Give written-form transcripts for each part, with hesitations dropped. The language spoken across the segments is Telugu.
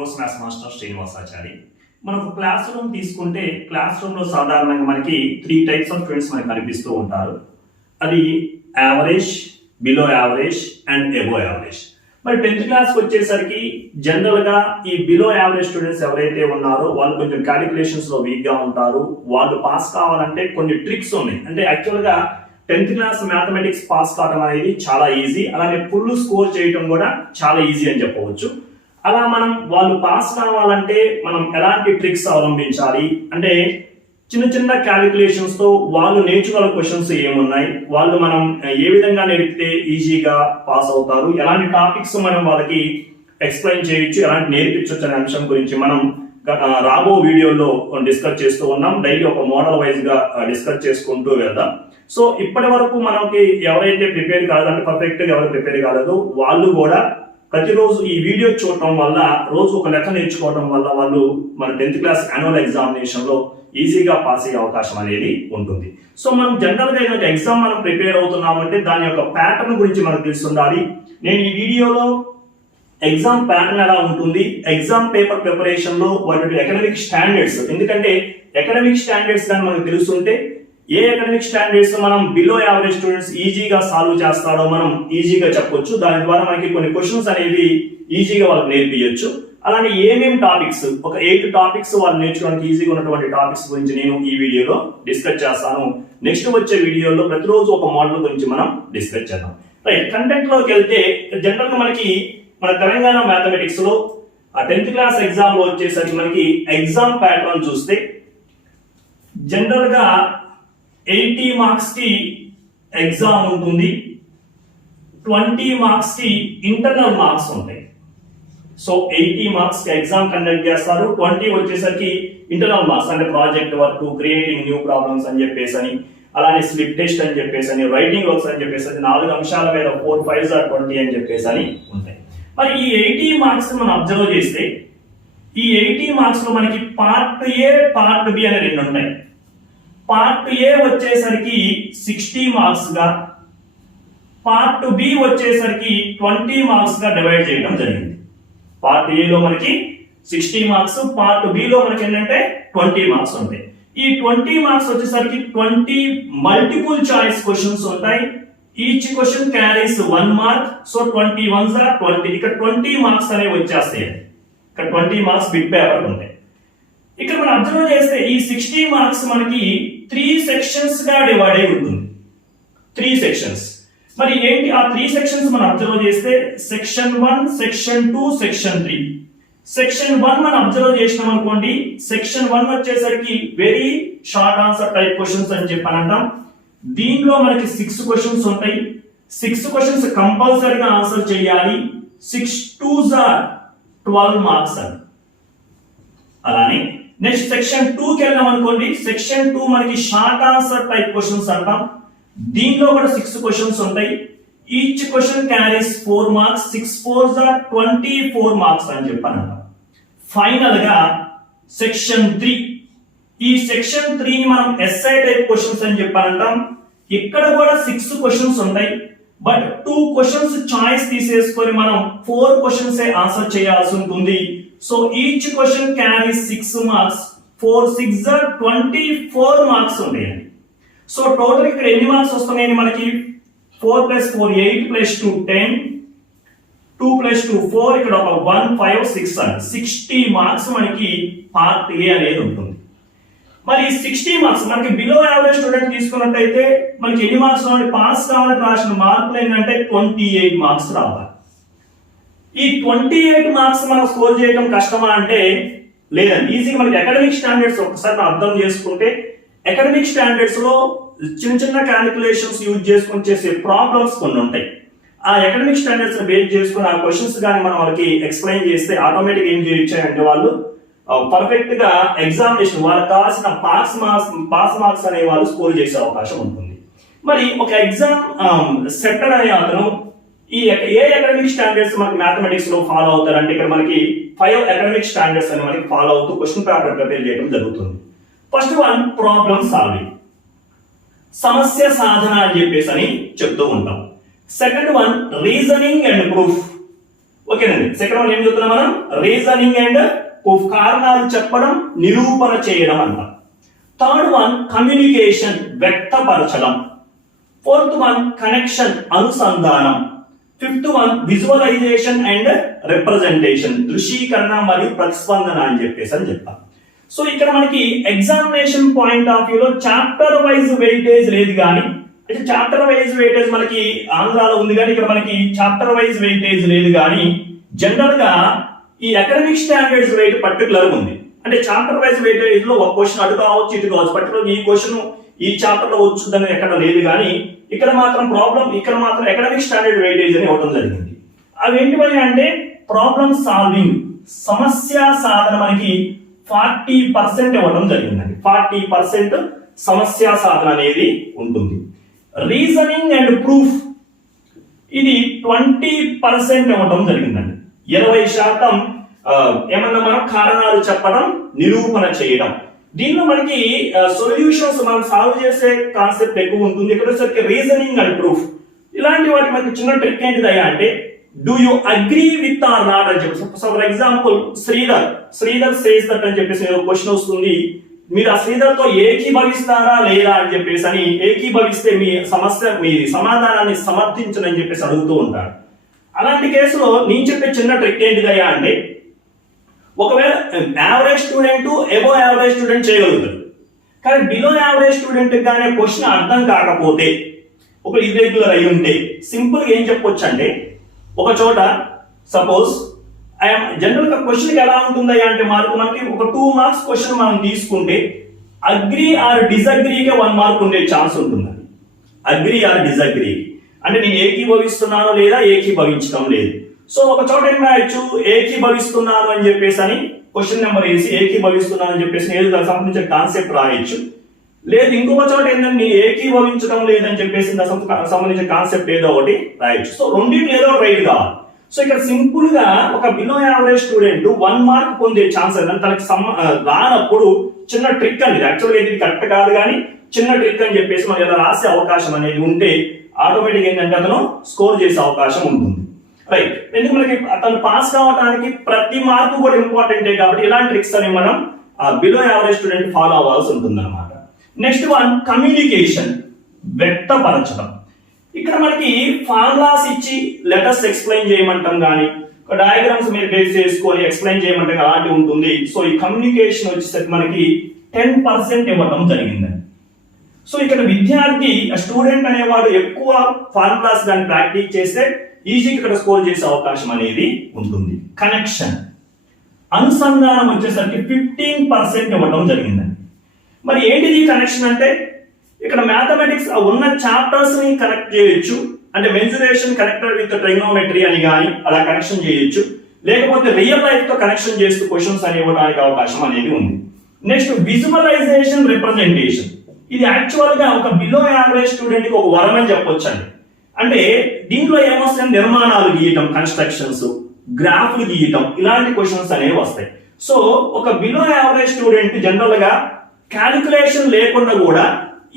Yours maths master Srinivasachari. మనకు క్లాస్ రూమ్ తీసుకుంటే క్లాస్ రూమ్ లో సాధారణంగా మనకి 3 టైప్స్ ఆఫ్ స్టూడెంట్స్ మనకు కనిపిస్తూ ఉంటారు. అది average, below average and above average. మరి 10th క్లాస్కి వచ్చేసరికి జనరల్ గా ఈ బిలో యావరేజ్ స్టూడెంట్స్ ఎవరైతే ఉన్నారో వాళ్ళు కొంచెం క్యాలిక్యులేషన్స్ లో వీక్ గా ఉంటారు. వాళ్ళు పాస్ కావాలంటే కొన్ని ట్రిక్స్ ఉన్నాయి. అంటే యాక్చువల్ గా 10th క్లాస్ మ్యాథమెటిక్స్ పాస్ కావడం అనేది చాలా ఈజీ, అలాగే ఫుల్ స్కోర్ చేయడం కూడా చాలా ఈజీ అని చెప్పవచ్చు. అలా వాళ్ళు పాస్ కావాలంటే మనం ఎలాంటి ట్రిక్స్ అవలంబించాలి అంటే చిన్న చిన్న క్యాలిక్యులేషన్స్ తో వాళ్ళు నేర్చుకోగల క్వశ్చన్స్ ఏమున్నాయి, వాళ్ళు మనం ఏ విధంగా నేర్పితే ఈజీగా పాస్ అవుతారు, ఎలాంటి టాపిక్స్ మనం వాళ్ళకి ఎక్స్ప్లెయిన్ చేయొచ్చు, ఎలాంటి నేర్పించవచ్చు అనే అంశం గురించి మనం రాబో వీడియోలో డిస్కస్ చేస్తూ ఉన్నాం. డైలీ ఒక మోడల్ వైజ్ గా డిస్కస్ చేసుకుంటూ వెళ్దాం. సో ఇప్పటి వరకు మనకి ఎవరైతే ప్రిపేర్ కాదంటే పర్ఫెక్ట్ గా ఎవరు ప్రిపేర్ కాలేదు వాళ్ళు కూడా ప్రతిరోజు ఈ వీడియో చూడటం వల్ల, రోజు ఒక లెక్క నేర్చుకోవడం వల్ల వాళ్ళు మన 10th క్లాస్ యాన్యువల్ ఎగ్జామినేషన్ లో ఈజీగా పాస్ అయ్యే అవకాశం అనేది ఉంటుంది. సో మనం జనరల్ గా ఏదైనా ఎగ్జామ్ మనం ప్రిపేర్ అవుతున్నామంటే దాని యొక్క ప్యాటర్న్ గురించి మనకు తెలుసుండాలి. నేను ఈ వీడియోలో ఎగ్జామ్ ప్యాటర్న్ ఎలా ఉంటుంది, ఎగ్జామ్ పేపర్ ప్రిపరేషన్ లో వాటి ఎకనామిక్ స్టాండర్డ్స్, ఎందుకంటే ఎకనామిక్ స్టాండర్డ్స్ కానీ మనకు తెలుసుంటే ఏ ఎకనామిక్ స్టాండర్డ్స్ మనం బిలో యావరేజ్ స్టూడెంట్స్ ఈజీగా సాల్వ్ చేస్తాడో మనం ఈజీగా చెప్పొచ్చు. దాని ద్వారా మనకి కొన్ని క్వశ్చన్స్ అనేవి ఈజీగా వాళ్ళకి నేర్పించచ్చు. అలానే ఏమేమి టాపిక్స్, ఒక 8 టాపిక్స్ వాళ్ళు నేర్చుకోవడానికి ఈజీగా ఉన్నటువంటి టాపిక్స్ గురించి నేను ఈ వీడియోలో డిస్కస్ చేస్తాను. నెక్స్ట్ వచ్చే వీడియోలో ప్రతిరోజు ఒక మోడల్ గురించి మనం డిస్కస్ చేద్దాం. రైట్, కంటెంట్ లోకి వెళ్తే జనరల్ గా మన తెలంగాణ మ్యాథమెటిక్స్ లో 10th క్లాస్ ఎగ్జామ్ లో వచ్చేసరికి మనకి ఎగ్జామ్ ప్యాటర్న్ చూస్తే జనరల్ గా 80 మార్క్స్ కి ఎగ్జామ్ ఉంటుంది, 20 మార్క్స్ కి ఇంటర్నల్ మార్క్స్ ఉంటాయి. సో 80 మార్క్స్ కి ఎగ్జామ్ కండక్ట్ చేస్తారు, 20 వచ్చేసరికి ఇంటర్నల్ మార్క్స్ అంటే project work, creating new problems అని చెప్పేసి అని, అలానే స్లిప్ టెస్ట్ అని చెప్పేసి అని, రైటింగ్ వర్క్స్ అని చెప్పేసి అని 4 అంశాల మీద 4 5 ఆర్ 20 అని చెప్పేసి అని ఉంటాయి. మరి ఈ 80 మార్క్స్ మనం అబ్జర్వ్ చేస్తే ఈ 80 మార్క్స్ లో మనకి పార్ట్ ఏ, పార్ట్ బి అనే 2 ఉంటాయి. పార్ట్ ఏ వచ్చేసరికి 60 మార్క్స్ గా, పార్ట్ బి వచ్చేసరికి 20 మార్క్స్ గా డివైడ్ చేయడం జరిగింది. పార్ట్ ఏ లో మనకి 60 మార్క్స్, పార్ట్ బి లో మనకి ఏంటంటే 20 మార్క్స్ ఉంటాయి. ఈ 20 మార్క్స్ వచ్చేసరికి 20 మల్టిపుల్ చాయిస్ క్వశ్చన్స్ ఉంటాయి. Each question carries 1 mark. So 20 1s are 20. ఇక్కడ 20 మార్క్స్ అనేవి వచ్చేస్తాయి. ఇక్కడ 20 మార్క్స్ బిట్ పేపర్ ఉంటాయి. ఇక్కడ మనం అబ్జర్వ్ చేస్తే ఈ 60 మార్క్స్ మనకి 3 సెక్షన్స్ గా డివైడ్ అయి ఉంటుంది. 3 సెక్షన్స్. మరి ఏంటి ఆ 3 సెక్షన్స్ మనం అబ్జర్వ్ చేస్తే సెక్షన్ 1, సెక్షన్ 2, సెక్షన్ 3. సెక్షన్ 1 మనం అబ్జర్వ్ చేసినాం అనుకోండి, సెక్షన్ 1 వచ్చేసరికి very short answer type questions అని చెప్పి అంటాం. దీంట్లో మనకి 6 క్వశ్చన్స్ ఉంటాయి. 6 క్వశ్చన్స్ కంపల్సరీగా ఆన్సర్ చేయాలి. 6 2s are 12 మార్క్స్ అని. అలానే నెక్స్ట్ సెక్షన్ 2 కి వెళ్ళాం అనుకోండి, సెక్షన్ 2 మనకి షార్ట్ ఆన్సర్ టైప్ క్వశ్చన్స్ అంటాం. దీంట్లో కూడా 6 క్వశ్చన్స్ ఉంటాయి. Each question carries 4 marks. 6 4s are 24 marks అని చెప్పాను. ఫైనల్ గా సెక్షన్ 3, ఈ సెక్షన్ 3 ని మనం ఎస్ఐ టైప్ క్వశ్చన్స్ అని చెప్పానంటాం. ఇక్కడ కూడా 6 క్వశ్చన్స్ ఉంటాయి. బట్ 2 క్వశ్చన్స్ చాయిస్ తీసేసుకొని మనం 4 క్వశ్చన్స్ ఆన్సర్ చేయాల్సి ఉంటుంది. So each question carries 6 marks. 4 6s are 24 marks ఉంటాయండి. సో టోటల్ ఇక్కడ ఎన్ని మార్క్స్ వస్తున్నాయి మనకి? 4 + 4 8 + 2 10, 2 + 2 4, ఇక్కడ ఒక 1 5 6 అని 60 మార్క్స్ మనకి పార్ట్ ఏ అనేది ఉంటుంది. మరి 60 మార్క్స్ మనకి బిలో యావరేజ్ స్టూడెంట్ తీసుకున్నట్టయితే మనకి ఎన్ని మార్క్స్ రావాలి? పాస్ కావాలని రాసిన మార్కులు ఏంటంటే 28 మార్క్స్ రావాలి. ఈ 28 మార్క్స్ మనం స్కోర్ చేయడం కష్టమా అంటే లేదండి, ఈజీగా. మనకి అకాడమిక్ స్టాండర్డ్స్ ఒకసారి మనం అర్థం చేసుకుంటే అకాడమిక్ స్టాండర్డ్స్ లో చిన్న చిన్న క్యాలిక్యులేషన్స్ యూజ్ చేసుకొని చేసే ప్రాబ్లమ్స్ కొన్ని ఉంటాయి. ఆ అకాడమిక్ స్టాండర్డ్స్ బేస్ చేసుకుని ఆ క్వశ్చన్స్ కానీ మనం వాళ్ళకి ఎక్స్ప్లెయిన్ చేస్తే ఆటోమేటిక్ ఏం చేయొచ్చాయంటే వాళ్ళు పర్ఫెక్ట్ గా ఎగ్జామినేషన్ వాళ్ళకి కావాల్సిన పాస్ మార్క్స్ అనే వాళ్ళు స్కోర్ చేసే అవకాశం ఉంటుంది. మరి ఒక ఎగ్జామ్ సెట్టర్ అనే అతను ఈ ఏ అకాడమిక్ స్టాండర్డ్స్ మనకి మ్యాథమెటిక్స్ లో ఫాలో అవుతారంటే ఇక్కడ మనకి 5 అకాడమిక్ స్టాండర్డ్స్ అని మనకి ఫాలో అవుతూ క్వశ్చన్ పేపర్ ప్రిపేర్ చేయడం జరుగుతుంది. ఫస్ట్ వన్ ప్రాబ్లమ్ సాల్వింగ్, సమస్య సాధన అని చెప్పేసి అని చెప్తూ ఉంటాం. Second one reasoning and proof, ఓకేనండి. సెకండ్ వన్ ఏం చెప్తున్నాం మనం? రీజనింగ్ అండ్ ప్రూఫ్, కారణాలు చెప్పడం, నిరూపణ చేయడం అంటాం. థర్డ్ వన్ కమ్యూనికేషన్, వ్యక్తపరచడం. ఫోర్త్ వన్ కనెక్షన్, అనుసంధానం. Fifth one visualisation and representation, దృశ్యీకరణ మరియు ప్రతిస్పందన అని చెప్తాం. సో ఇక్కడ మనకి ఎగ్జామినేషన్ పాయింట్ ఆఫ్ వ్యూలో చాప్టర్ వైజ్ వెయిటేజ్ లేదు, కానీ అంటే చాప్టర్ వైజ్ వెయిటేజ్ మనకి ఆంధ్రాలో ఉంది, కానీ ఇక్కడ మనకి చాప్టర్ వైజ్ వెయిటేజ్ లేదు. కానీ జనరల్ గా ఈ అకాడమిక్ స్టాండర్డ్స్ వెయిట్ పర్టికులర్ ఉంది. అంటే చాప్టర్ వైజ్ వెయిటేజ్ లో ఒక క్వశ్చన్ అటు కావచ్చు ఇటు కావచ్చు, పర్టికులర్ ఈ క్వశ్చన్ ఈ చాప్టర్ లో వచ్చుదని ఎక్కడ లేదు. కానీ ఇక్కడ మాత్రం అకాడమిక్ స్టాండర్డ్ వెయిటేజ్ అని ఇవ్వడం జరిగింది. అవి ఏంటివని అంటే ప్రాబ్లమ్ సాల్వింగ్, సమస్య సాధన మనకి 40% ఇవ్వడం జరిగిందండి. 40% సమస్య సాధన అనేది ఉంటుంది. రీజనింగ్ అండ్ ప్రూఫ్ ఇది 20% ఇవ్వడం జరిగిందండి. 20% ఏమన్నా మనం కారణాలు చెప్పడం, నిరూపణ చేయడం. దీనిలో మనకి సొల్యూషన్స్ మనం సాల్వ్ చేసే కాన్సెప్ట్ ఎక్కువ ఉంటుంది. ఇక్కడ వచ్చేసరికి రీజనింగ్ అండ్ ప్రూఫ్ ఇలాంటి వాటి మనకి చిన్న ట్రిక్ ఏంటిదయ్యా అంటే do you agree with or not అని చెప్పేసి. For example Sridhar says that అని చెప్పేసి క్వశ్చన్ వస్తుంది, మీరు ఆ శ్రీధర్ తో ఏకీభవిస్తారా లేదా అని చెప్పేసి, అని ఏకీభవిస్తే మీ సమాధానాన్ని సమర్థించని చెప్పేసి అడుగుతూ ఉంటారు. అలాంటి కేసులో నేను చెప్పే చిన్న ట్రిక్ ఏంటిదయ్యా అంటే ఒకవేళ average student above average student చేయగలుగుతారు, కానీ బిలో యావరేజ్ స్టూడెంట్ గానే క్వశ్చన్ అర్థం కాకపోతే, ఒక ఇర్రెగ్యులర్ అయి ఉంటే సింపుల్ గా ఏం చెప్పొచ్చు అంటే ఒక చోట సపోజ్ జనరల్ గా క్వశ్చన్ ఎలా ఉంటుందయ్యా అంటే మార్కు మనకి ఒక 2 మార్క్స్ క్వశ్చన్ మనం తీసుకుంటే అగ్రీ ఆర్ డిసగ్రీకే 1 మార్క్ ఉండే ఛాన్స్ ఉంటుంది. అగ్రీ ఆర్ డిసగ్రీ అంటే నేను ఏకీభవిస్తున్నాను లేదా ఏకీభవించడం లేదు. సో ఒక చోట ఏం రాయొచ్చు, ఏకీభవిస్తున్నాను అని చెప్పేసి అని క్వశ్చన్ నెంబర్ వేసి ఏకీభవిస్తున్నాను అని చెప్పేసి ఏదో దానికి సంబంధించిన కాన్సెప్ట్ రాయొచ్చు. లేదు ఇంకొక చోట ఏంటంటే నేను ఏకీభవించడం లేదని చెప్పేసి దానికి సంబంధించిన కాన్సెప్ట్ ఏదో ఒకటి రాయొచ్చు. సో రెండింటిలో ఏదో రైట్ కావాలి. సో ఇక్కడ సింపుల్ గా ఒక బిలో యావరేజ్ స్టూడెంట్ 1 మార్క్ పొందే ఛాన్స్ అనేది తనకి రానప్పుడు చిన్న ట్రిక్ అండి. యాక్చువల్గా ఇది కరెక్ట్ కాదు, కానీ చిన్న ట్రిక్ అని చెప్పేసి మనం ఇలా రాసే అవకాశం అనేది ఉంటే ఆటోమేటిక్ ఏంటంటే అతను స్కోర్ చేసే అవకాశం ఉంటుంది. రైట్, ఎందుకు మనకి అతను పాస్ కావడానికి ప్రతి మార్కు కూడా ఇంపార్టెంటే కాబట్టి ఇలాంటి ట్రిక్స్ అని మనం బిలో యావరేజ్ స్టూడెంట్ ఫాలో అవ్వాల్సి ఉంటుంది అనమాట. నెక్స్ట్ వన్ కమ్యూనికేషన్, వ్యక్తపరచడం. ఇక్కడ మనకి ఫార్ములాస్ ఇచ్చి లెటర్స్ ఎక్స్ప్లెయిన్ చేయమంటాం, కానీ డయాగ్రామ్స్ మీరు బేస్ చేసుకొని ఎక్స్ప్లెయిన్ చేయమంటే అలాంటి ఉంటుంది. సో ఈ కమ్యూనికేషన్ వచ్చేసరికి మనకి 10% ఇవ్వడం జరిగిందండి. సో ఇక్కడ విద్యార్థి స్టూడెంట్ అనేవాడు ఎక్కువ ఫార్ములాస్ దాన్ని ప్రాక్టీస్ చేస్తే ఈజీగా ఇక్కడ స్కోర్ చేసే అవకాశం అనేది ఉంటుంది. కనెక్షన్, అనుసంధానం వచ్చేసరికి 15% ఇవ్వడం జరిగిందండి. మరి ఏంటిది కనెక్షన్ అంటే ఇక్కడ మ్యాథమెటిక్స్ ఉన్న చాప్టర్స్ ని కనెక్ట్ చేయొచ్చు, అంటే మెన్సురేషన్ కనెక్టెడ్ విత్ ట్రైగోనోమెట్రీ అని కానీ అలా కనెక్షన్ చేయొచ్చు, లేకపోతే రియల్ లైఫ్ తో కనెక్షన్ చేస్తూ క్వశ్చన్స్ అని ఇవ్వడానికి అవకాశం అనేది ఉంది. Next visualization, representation. ఇది యాక్చువల్ గా ఒక బిలో యావరేజ్ స్టూడెంట్ కి ఒక వరం అని చెప్పొచ్చు అండి. అంటే దీంట్లో ఏమొస్తాయి, నిర్మాణాలు గీయటం, కన్స్ట్రక్షన్స్, గ్రాఫ్లు గీయటం, ఇలాంటి క్వశ్చన్స్ అనేవి వస్తాయి. సో ఒక బిలో యావరేజ్ స్టూడెంట్ జనరల్ గా క్యాలిక్యులేషన్ లేకుండా కూడా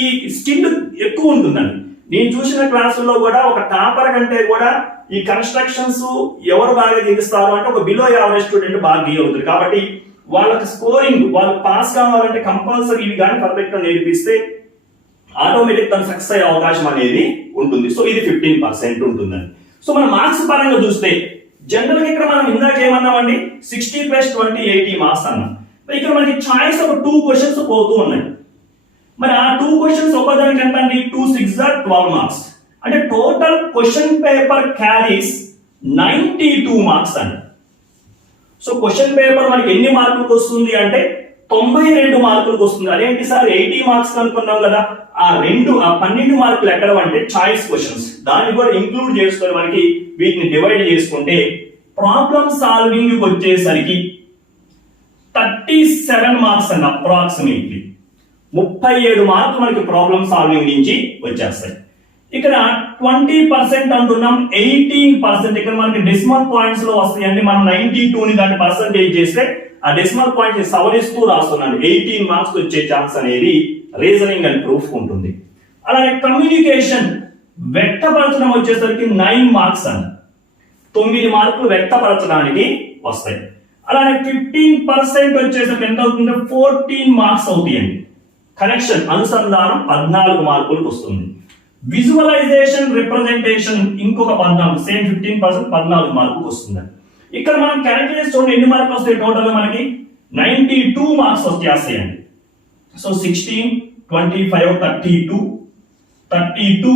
ఈ స్కిల్ ఎక్కువ ఉంటుందండి. నేను చూసిన క్లాసుల్లో కూడా ఒక టాపర్ కంటే కూడా ఈ కన్స్ట్రక్షన్స్ ఎవరు బాగా గీస్తారు అంటే ఒక బిలో యావరేజ్ స్టూడెంట్ బాగా గీయవుతుంది. కాబట్టి వాళ్ళకి స్కోరింగ్, వాళ్ళు పాస్ కావాలంటే కంపల్సరీ ఇవి కానీ పర్ఫెక్ట్ గా నేర్పిస్తే ఆటోమేటిక్ తను సక్సెస్ అయ్యే అవకాశం అనేది ఉంటుంది. సో ఇది 15% ఉంటుందండి. సో మన మార్క్స్ పరంగా చూస్తే జనరల్ గా ఇక్కడ మనం ఇందాక ఏమన్నామండి 60 + 20 80 మార్క్స్ అన్నాం. ఇక్కడ మనకి చాయిస్ ఒక 2 క్వశ్చన్స్ పోతూ ఉన్నాయి. మరి ఆ 2 క్వశ్చన్స్ ఒక్కదానికి ఎంత అండి, 2 × 6 = 12 మార్క్స్. అంటే total question paper carries 92 marks అండి. సో క్వశ్చన్ పేపర్ మనకి ఎన్ని మార్కులకు వస్తుంది అంటే 92 మార్కులకు వస్తుంది. అదేంటి సార్ 80 మార్క్స్ అనుకున్నాం కదా, ఆ 12 మార్కులు ఎక్కడ అంటే చాయిస్ క్వశ్చన్స్, దాన్ని కూడా ఇంక్లూడ్ చేసుకొని మనకి వీటిని డివైడ్ చేసుకుంటే ప్రాబ్లమ్ సాల్వింగ్ వచ్చేసరికి 37 మార్క్స్ అండి. అప్రాక్సిమేట్లీ 37 మార్కులు మనకి ప్రాబ్లమ్ సాల్వింగ్ నుంచి వచ్చేస్తాయి. ఇక్కడ 20% అంటున్నాం, 18% ఇక్కడ మనకి డెసిమల్ పాయింట్స్ లో వస్తాయండి. మనం 92ని దాన్ని పర్సెంటేజ్ చేస్తే ఆ డెసిమల్ పాయింట్ సవరిస్తూ రాస్తున్నాను. 18 మార్క్స్ వచ్చే ఛాన్స్ అనేది రీజనింగ్ అండ్ ప్రూఫ్ ఉంటుంది. అలాగే కమ్యూనికేషన్, వ్యక్తపరచడం వచ్చేసరికి 9 మార్క్స్ అండి. 9 మార్కులు వ్యక్తపరచడానికి వస్తాయి. అలానే 15% వచ్చేసరికి ఎంత అవుతుంది? 14 మార్క్స్ అవుతాయండి. కనెక్షన్ అనుసంధానం 14 మార్కులకు వస్తుంది. విజువలైజేషన్ రిప్రజెంటేషన్ ఇంకొక 14, సేమ్ 15% 14 మార్కులకు వస్తుంది. ఇక్కడ మనం క్యాలిక్యులేట్ చూడండి ఎన్ని మార్కులు వస్తాయి టోటల్ మనకి 92 మార్క్స్ వచ్చేస్తాయండి. సో 16, 25, 32,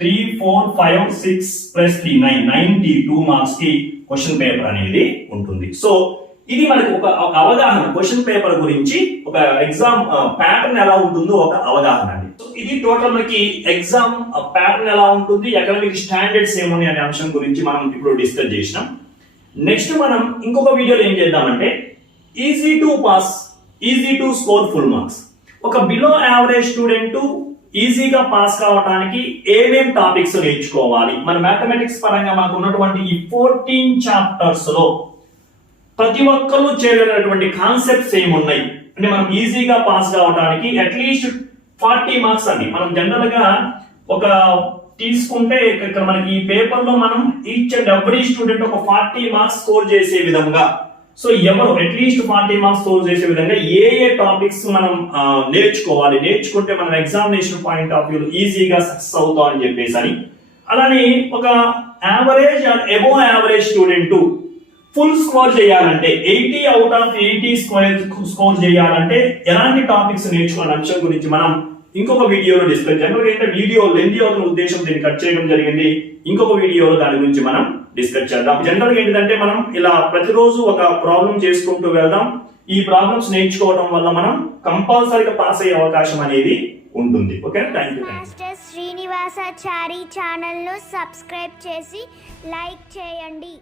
3, 4, 5, 6 ప్లస్ 3, 9, 92 మార్క్స్ కి క్వశ్చన్ పేపర్ అనేది ఉంటుంది. సో ఇది మనకి ఒక అవగాహన క్వశ్చన్ పేపర్ గురించి, ఒక ఎగ్జామ్ ప్యాటర్న్ ఎలా ఉంటుందో ఒక అవగాహన అండి. సో ఇది టోటల్ మనకి ఎగ్జామ్ ప్యాటర్న్ ఎలా ఉంటుంది, అకాడమిక్ స్టాండర్డ్స్ ఏమున్నాయి అనే అంశం గురించి మనం ఇప్పుడు డిస్కస్ చేసినాం. నెక్స్ట్ మనం ఇంకొక వీడియోలో ఏం చేద్దామంటే easy to pass, easy to score full marks. ఒక బిలో యావరేజ్ స్టూడెంట్ ఈజీగా పాస్ కావడానికి ఏమేం టాపిక్స్ నేర్చుకోవాలి, మన మ్యాథమెటిక్స్ పరంగా మనకు ఉన్నటువంటి ఈ 14 చాప్టర్స్ లో ప్రతి ఒక్కరు చేయగలిగినటువంటి కాన్సెప్ట్స్ ఏమున్నాయి అంటే మనం ఈజీగా పాస్ కావడానికి అట్లీస్ట్ 40 మార్క్స్ అండి. మనం జనరల్ గా ఒక తీసుకుంటే ఇక్కడ మనకి ఈ పేపర్ లో మనం ఈచ్ అండ్ ఎవ్రీ స్టూడెంట్ ఒక 40 మార్క్స్ స్కోర్ చేసే విధంగా, సో ఎవరు అట్లీస్ట్ 40 మార్క్స్ స్కోర్ చేసే విధంగా ఏ టాపిక్స్ మనం నేర్చుకోవాలి, నేర్చుకుంటే మనం ఎగ్జామినేషన్ పాయింట్ ఆఫ్ వ్యూ ఈజీగా సక్సెస్ అవుతాం అని చెప్పేసి అని. అలానే ఒక average are above average student full score చేయాలంటే 80 అవుట్ ఆఫ్ 80 స్కోర్ చేయాలంటే ఎలాంటి టాపిక్స్ నేర్చుకోవాలి అంశం గురించి మనం ఇంకొక వీడియోలో డిస్కస్ చేద్దాం. ఎందుకంటే వీడియో లెంతీ అవుతున్న ఉద్దేశం దీన్ని కట్ చేయడం జరిగింది. ఇంకొక వీడియోలో దాని గురించి మనం డిస్కస్ చేద్దాం. జనరల్ గా ఏంటంటే మనం ఇలా ప్రతిరోజు ఒక ప్రాబ్లం చేసుకుంటూ వెళ్దాం. ఈ ప్రాబ్లమ్స్ నేర్చుకోవడం వల్ల మనం కంపల్సరీగా పాస్ అయ్యే అవకాశం అనేది ఉంటుంది. Okay, thank you. Master Srinivasachari channel ను సబ్స్క్రైబ్ చేసి లైక్ చేయండి.